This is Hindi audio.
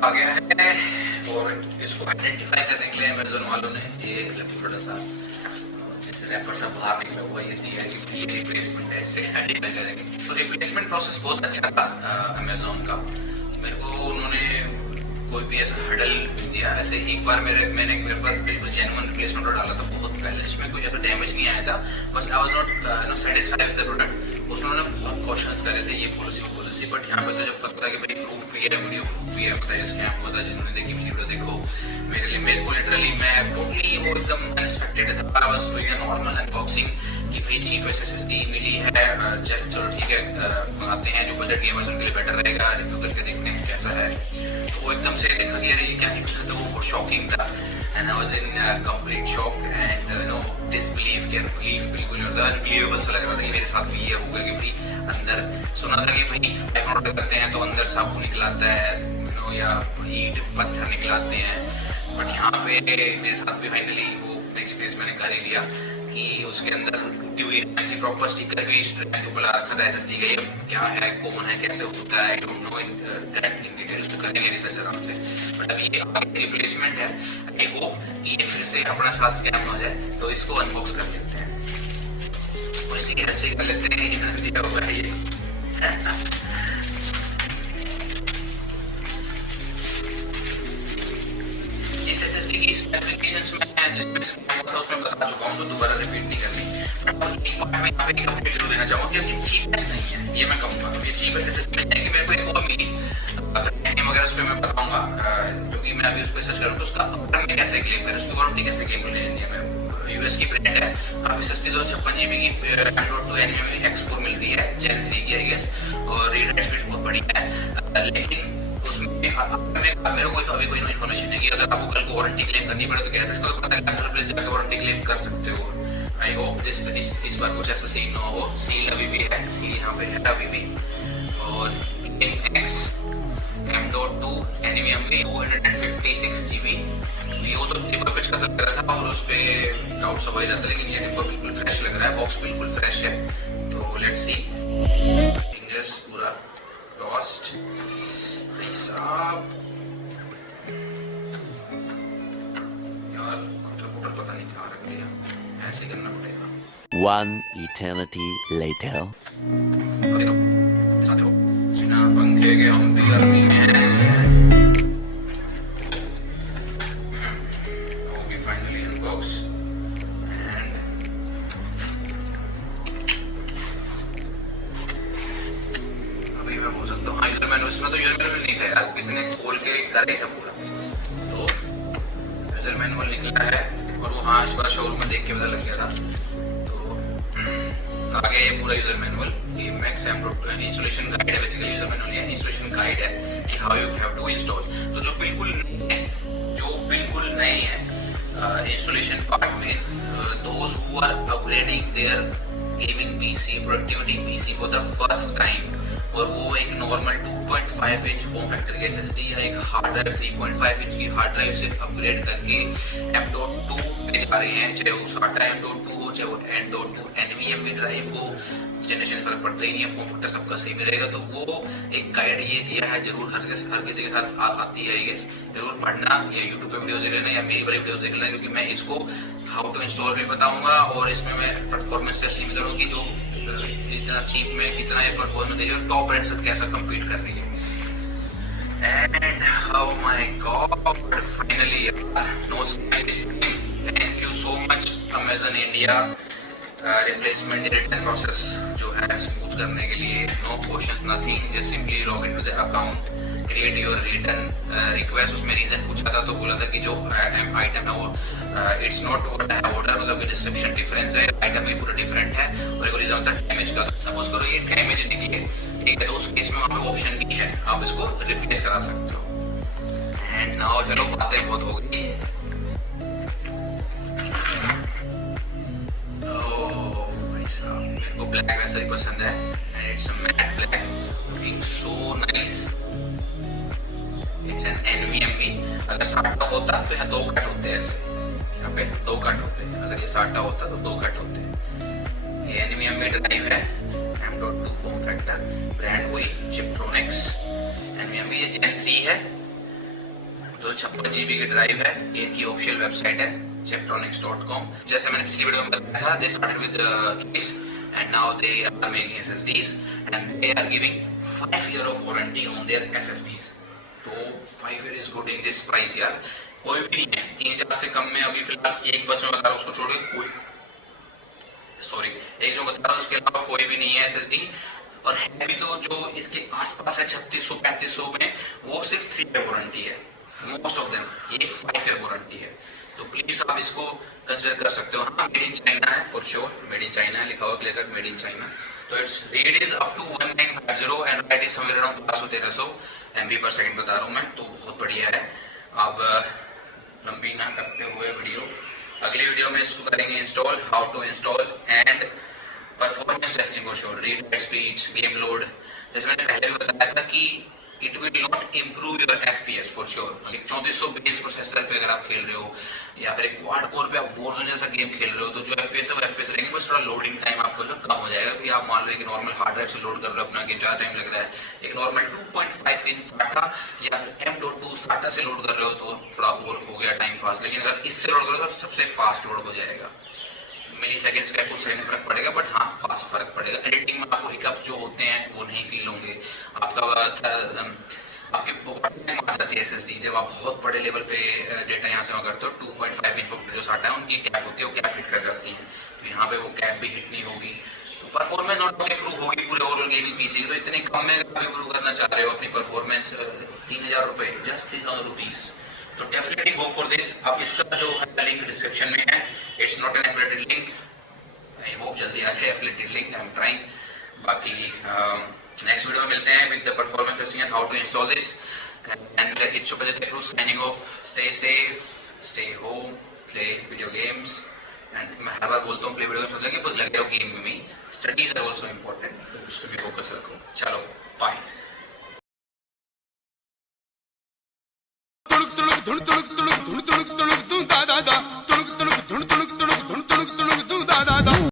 आ गया है और इसको आइडेंटिफाई करने के लिए अमेज़न वालों ने ये थोड़ा सा रैपर सा बाहर निकला हुआ ये दिया कि ये रिप्लेसमेंट है, इससे आइडेंटिफाई करेंगे। तो रिप्लेसमेंट प्रोसेस बहुत अच्छा था अमेज़न का। मेरे को उन्होंने कोई भी ऐसा हडल दिया, ऐसे एक बार मैंने मेरे पर बिल्कुल जेन्युइन रिप्लेसमेंट डाला था बहुत पहले, जिसमें कोई ऐसा डैमेज नहीं आया था, बस I was not satisfied with the product. उसमें उन्होंने बहुत क्वेश्चंस करे थे, ये पॉलिसी वो पॉलिसी, बट यहाँ पे तो जब पता है कि भाई प्रूफ भी है, वीडियो प्रूफ भी है, पता है स्कैम हुआ था। जिन्होंने देखी वीडियो देखो, मेरे को लिटरली मैं टोटली वो एकदम अनएक्सपेक्टेड था। I was doing a normal unboxing कि भाई चीप SSD मिली है, चलो ठीक है मंगाते हैं, जो बजट गेमर्स उनके लिए बेटर रहेगा, रिव्यू करके देखते हैं कैसा है। तो वो एकदम से देखा कि अरे ये क्या निकला, तो वो बहुत शॉकिंग था and I was in complete shock and disbelieve बिल्कुल होता है, अनबिलीवेबल सा लग रहा था कि मेरे साथ भी ये होगा कि भाई अंदर सुना था कि भाई आईफोन ऑर्डर करते हैं तो अंदर साबुन निकलाता है या ईंट पत्थर निकलाते हैं, बट यहाँ पे मेरे साथ भी फाइनली वो एक्सपीरियंस मैंने कर ही लिया कि उसके अंदर टूटी हुई रैम थी, प्रॉपर स्टिकर भी रैम को बुला रखा था SSD का, ये क्या है, कौन है, कैसे होता है, I don't know that in detail, तो करेंगे रिसर्च आराम से। बट अभी ये आगे रिप्लेसमेंट है, आई होप ये फिर से अपना साथ स्कैम हो जाए, तो इसको अनबॉक्स कर लेते हैं और इसी हेल्प से कर लेते हैं, ये दिया होगा ये इस SSD की स्पेसिफिकेशंस में जिसमें स्कैम था उसमें बता चुका हूँ, तो दोबारा रिपीट नहीं करनी। बट एक बार मैं यहाँ पे एक अपडेट जरूर देना चाहूँगा कि अभी चीपेस्ट नहीं है, ये मैं कहूँगा अभी चीपेस्ट SSD नहीं है, कि मेरे को एक और मिली नेम वगैरह उस पर मैं बताऊँगा, क्योंकि मैं अभी उस पर सर्च करूँ कि उसका मैं कैसे क्लेम करें, उसकी वारंटी कैसे क्लेम कर लेनी है। US की ब्रांड है, काफी सस्ती, 56 GB की M.2 NVMe X4 मिल रही है, Gen 3 की आई गेस, और रीड राइट स्पीड बहुत बढ़िया है, लेकिन उसमें मेरे को अभी कोई इन्फॉर्मेशन नहीं कि अगर आपको कल को वारंटी क्लेम करनी पड़े तो कैसे इसको पता है कि आप जाकर वारंटी क्लेम कर सकते हो। आई होप इस बार कुछ ऐसा सीन ना हो। सील अभी भी है, सील यहाँ पे है अभी भी, और X M.2 NVMe 256 GB, ये वो तो डिब्बा पिच का सब लग रहा था और उस पर डाउट सब हो रहा था, लेकिन ये डिब्बा बिल्कुल फ्रेश लग रहा है, बॉक्स बिल्कुल फ्रेश है। तो लेट्स सी, फिंगर्स पूरा क्रॉस्ड। भाई साहब यार कंट्रोल पता नहीं कहाँ रख दिया, ऐसे करना पड़ेगा। One eternity later. बिना पंखे के हम भी गर्मी में हैं। वो भी फाइनली अनबॉक्स एंड अभी मैं बोल सकता हूँ, हाँ यूजर मैनुअल, इसमें तो यूजर मैनुअल नहीं था यार, वो किसी ने खोल के कर दिया था पूरा। तो यूजर मैनुअल निकला है और वो हाँ इस बार शोरूम में देख के पता लग गया था। तो आगे ये पूरा यूजर मैनुअल, ये मैक्स इंस्टॉलेशन गाइड है, बेसिकली यूजर मैनुअल या इंस्टॉलेशन गाइड है कि how you have to install. तो जो बिल्कुल नए हैं इंस्टॉलेशन पार्ट में, those who are upgrading their gaming PC, productivity PC for the first time, और वो एक नॉर्मल 2.5 इंच फॉर्म फैक्टर की SSD या एक हार्डर 3.5 इंच की हार्ड ड्राइव से अपग्रेड करके M.2 पे जा रहे हैं, चाहे वो SATA M.2 हो, चाहे वो M.2 NVMe ड्राइव हो, जनरेशन फर्क पड़ता ही नहीं है, फॉर्म फैक्टर सबका सेम रहेगा। तो वो एक गाइड ये दिया है, जरूर हर किसी के साथ आती है ये, जरूर पढ़ना या यूट्यूब पे वीडियोस देख लेना या मेरी वाली वीडियोस देख लेना, क्योंकि मैं इसको हाउ टू इंस्टॉल भी बताऊंगा और इसमें मैं परफॉर्मेंस टेस्ट भी करूँगी, जो इतना चीप में कितना ये परफॉर्मेंस दे रही है, टॉप ब्रांड से कैसा कम्पीट कर रही है। And oh my god, finally no scam, thank you so much Amazon India, replacement return process जो है स्मूथ करने के लिए, no questions nothing, just simply log into the account, create your return request. उसमें रीजन पूछा था तो बोला था कि जो आइटम है वो it's not what I order, मतलब डिस्क्रिप्शन डिफरेंस है, आइटम भी पूरा डिफरेंट है, और एक रीजन होता है डैमेज का। सपोज करो ये डैमेज निकले, ठीक है, तो उस केस में वहाँ पे ऑप्शन भी है, आप इसको रिप्लेस करा सकते हो। एंड नाउ चलो बातें बहुत हो गई, मेरे को ब्लैक वैसा ही पसंद है and it's a matte black, looking so nice. It's an NVMe, अगर SATA होता तो यहाँ 2 कट होते हैं, ऐसे यहाँ पे 2 कट होते हैं, अगर ये SATA होता तो 2 कट होते हैं। ये NVMe ड्राइव है, M.2 फॉर्म फैक्टर, ब्रांड वही चिपट्रॉनिक्स, NVMe ये Gen 3 है तो 56 GB की ड्राइव है, इनकी ऑफिशियल वेबसाइट है checktronics.com। जैसे मैंने पिछली वीडियो में बताया था, they started with case and now they are making SSDs and they are giving 5 year of warranty on their SSDs। तो 5 year is good in this price यार, कोई भी नहीं है 3000 से कम में अभी फिलहाल। एक बस में बता रहा हूँ, उसको छोड़ के कोई, सॉरी एक जो बता रहा हूँ उसके अलावा कोई भी नहीं है SSD। और है भी तो जो इसके आसपास है 3600-3500 में, वो सिर्फ 3 ईयर वारंटी है मोस्ट ऑफ देम, ये 5 ईयर वारंटी है। तो प्लीज आप इसको कंसिडर कर सकते हो। हाँ मेड इन चाइना है for sure, made in China है लिखा हुआ clear cut, made in China. तो it's read is up to 1950 and write is somewhere around 1200-1300 MB per second बता रहा हूँ मैं, तो बहुत बढ़िया है। अब लंबी ना करते हुए वीडियो, अगली वीडियो में इसको करेंगे install, how to install and performance testing for sure, read write speeds, game load. जैसे मैंने पहले भी बताया था कि it will not improve your FPS for sure. 3400 base processor पे अगर आप खेल रहे हो या फिर एक क्वाड कोर पे आप वॉरज़ोन जैसा गेम खेल रहे हो, तो जो FPS है वो FPS रहेंगे, बस थोड़ा लोडिंग टाइम आपको जो कम हो जाएगा। कि आप मान लो एक नॉर्मल हार्ड ड्राइव से लोड कर रहे हो अपना गेम, ज़्यादा टाइम लग रहा है। एक नॉर्मल 2.5 इंच SATA या फिर M.2 SATA से लोड कर रहे हो तो थोड़ा और हो गया टाइम फास्ट, लेकिन अगर इससे लोड करो तो सबसे फास्ट लोड हो जाएगा। मिली सेकेंड्स का कुछ सेकंड फर्क पड़ेगा, बट हाँ फास्ट फर्क पड़ेगा। एडिटिंग में आपको हिकअप्स जो होते हैं वो नहीं फील होंगे। आपकी मार जाती है SSD जब आप बहुत बड़े लेवल पे डेटा यहाँ से करते हो। 2.5 इंच जो SATA है उनकी कैप होती है, वो कैप हिट कर जाती है, तो यहाँ पे वो कैप भी हिट नहीं होगी, तो परफॉर्मेंस नॉट इंप्रूव होगी पूरे ओवरऑल गेमिंग पीसी। तो इतने कम में आप इंप्रूव करना चाह रहे हो अपनी परफॉर्मेंस, 3000 रुपये, जस्ट 3000 रुपीज, तो डेफिनेटली गो फॉर दिस। अब इसका जो है लिंक डिस्क्रिप्शन में है, it's not an affiliated link, I hope जल्दी आ जाए affiliated link, I am trying. बाकी नेक्स्ट वीडियो में मिलते हैं with the performance testing and how to install this and it's Shubhajit Cruz signing off. Stay safe, stay home, play video games and मैं हर बार बोलता हूँ प्ले वीडियो गेम्स लगे, लगे रहो गेम में भी, स्टडीज आर ऑल्सो इम्पोर्टेंट, तो उसको भी फोकस रखो। चलो बाय। तुणुक तुणुक धुण तुणुक तुणुक धुण तुणुक तुणुक तुण दा दा दा तुणुक